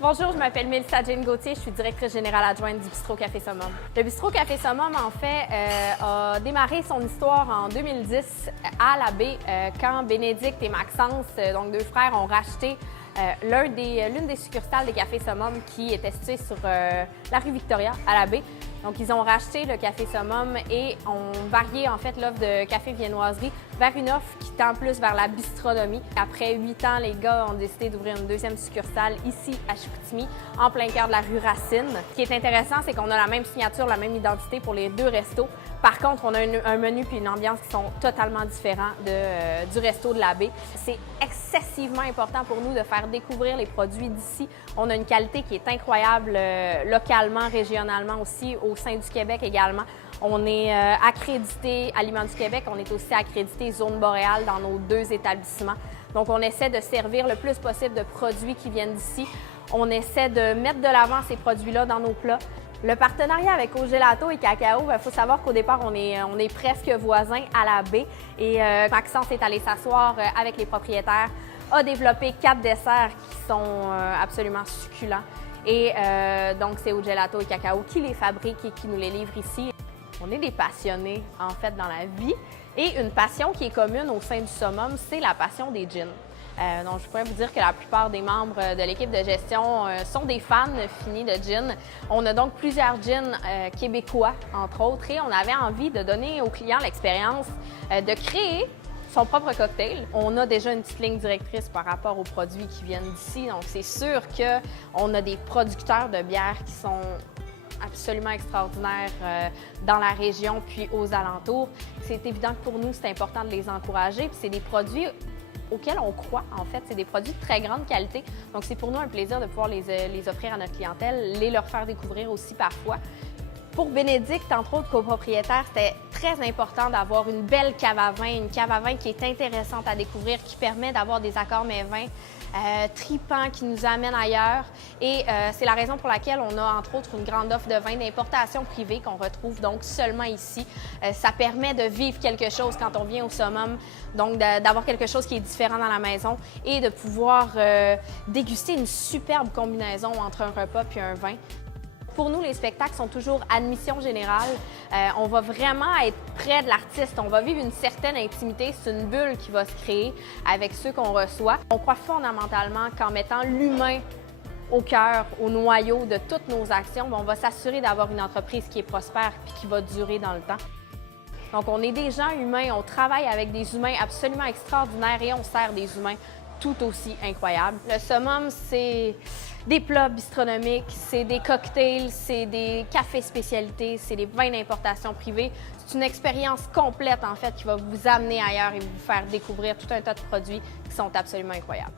Bonjour, je m'appelle Mélissa Jane Gauthier, je suis directrice générale adjointe du Bistrot Café Summum. Le Bistrot Café Summum, en fait, a démarré son histoire en 2010 à la baie quand Bénédicte et Maxence, donc deux frères, ont racheté l'une des succursales des Cafés Summum qui était située sur la rue Victoria à la baie. Donc, ils ont racheté le Café Summum et ont varié en fait l'offre de café viennoiserie vers une offre qui tend plus vers la bistronomie. Après 8 ans, les gars ont décidé d'ouvrir une deuxième succursale ici à Chicoutimi, en plein cœur de la rue Racine. Ce qui est intéressant, c'est qu'on a la même signature, la même identité pour les deux restos. Par contre, on a un menu puis une ambiance qui sont totalement différents du resto de la baie. C'est excessivement important pour nous de faire découvrir les produits d'ici. On a une qualité qui est incroyable localement, régionalement aussi, au sein du Québec également. On est accrédité Aliments du Québec, on est aussi accrédité Zone Boréale dans nos deux établissements. Donc, on essaie de servir le plus possible de produits qui viennent d'ici. On essaie de mettre de l'avant ces produits-là dans nos plats. Le partenariat avec Au Gelato et Cacao, il faut savoir qu'au départ, on est presque voisins à la baie. Et Maxence est allé s'asseoir avec les propriétaires, a développé 4 desserts qui sont absolument succulents. Et donc, c'est Au Gelato et Cacao qui les fabrique et qui nous les livre ici. On est des passionnés, en fait, dans la vie. Et une passion qui est commune au sein du Summum, c'est la passion des gins. Donc, je pourrais vous dire que la plupart des membres de l'équipe de gestion sont des fans finis de gin. On a donc plusieurs gins québécois, entre autres, et on avait envie de donner aux clients l'expérience de créer son propre cocktail. On a déjà une petite ligne directrice par rapport aux produits qui viennent d'ici, donc c'est sûr qu'on a des producteurs de bières qui sont absolument extraordinaires dans la région puis aux alentours. C'est évident que pour nous, c'est important de les encourager, puis c'est des produits auxquels on croit, en fait. C'est des produits de très grande qualité. Donc, c'est pour nous un plaisir de pouvoir les offrir à notre clientèle, les leur faire découvrir aussi parfois. Pour Bénédicte, entre autres copropriétaires, c'était très important d'avoir une belle cave à vin, une cave à vin qui est intéressante à découvrir, qui permet d'avoir des accords mets vins tripants qui nous amènent ailleurs. Et c'est la raison pour laquelle on a, entre autres, une grande offre de vins d'importation privée qu'on retrouve donc seulement ici. Ça permet de vivre quelque chose quand on vient au Summum, donc d'avoir quelque chose qui est différent dans la maison et de pouvoir déguster une superbe combinaison entre un repas puis un vin. Pour nous, les spectacles sont toujours admission générale. On va vraiment être près de l'artiste. On va vivre une certaine intimité. C'est une bulle qui va se créer avec ceux qu'on reçoit. On croit fondamentalement qu'en mettant l'humain au cœur, au noyau de toutes nos actions, on va s'assurer d'avoir une entreprise qui est prospère et qui va durer dans le temps. Donc, on est des gens humains. On travaille avec des humains absolument extraordinaires et on sert des humains tout aussi incroyables. Le Summum, c'est des plats bistronomiques, c'est des cocktails, c'est des cafés spécialités, c'est des vins d'importation privée. C'est une expérience complète, en fait, qui va vous amener ailleurs et vous faire découvrir tout un tas de produits qui sont absolument incroyables.